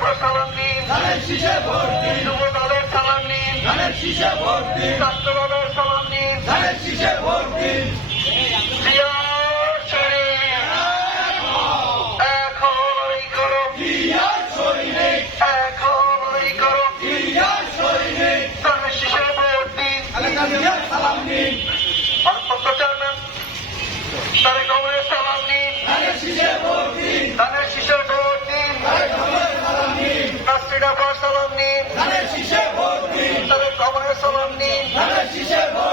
পর সালাম নিন। ধানের শীষে ভোট দিন। যুব দলের সালাম নিন। ধানের শীষে ভোট দিন। ছাত্র দলের সালাম নিন। ধানের শীষে ভোট দিন জিয়া শরীফ এখন ওই করো নিন। তাদের কবায় সালাম নিন তাদের রহমানের সালাম নিন।